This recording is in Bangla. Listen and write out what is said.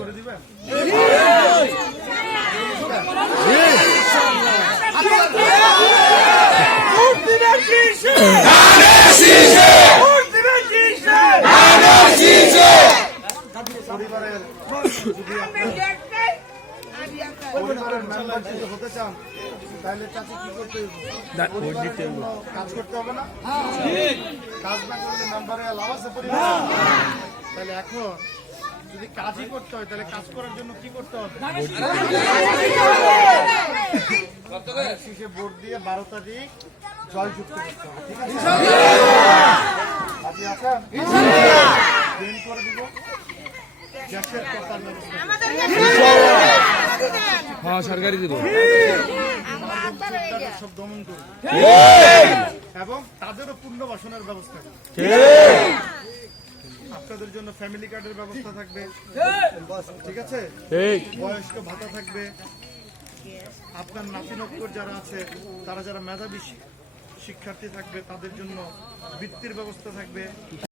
করে দিবেন। পরিবারের মেম্বার যদি হতে চান তাহলে চাচি কি করতে হবে? কাজ করতে হবে না? কাজ না করলে মেম্বারে লাভ আছে পরিবার? তাহলে এখন যদি কাজই করতে হয় তাহলে কাজ করার জন্য কি করতে হবে? শেষে ভোট দিয়ে 12 তারিখ জয়যুক্ত করতে হবে। ঠিক আছে? রাজি আছেন? দিন করে দিব গ্যাসের কথার ব্যবস্থা সরকারি দিব সব দমন করব এবং তাদেরও পুনর্বাসনের ব্যবস্থা করব। আপনাদের জন্য ফ্যামিলি কার্ডের ব্যবস্থা থাকবে। ঠিক আছে? বয়স্ক ভাতা থাকবে। আপনার নাতিনক্কর যারা আছে তারা যারা মেধাবী শিক্ষার্থী থাকবে তাদের জন্য বৃত্তির ব্যবস্থা থাকবে।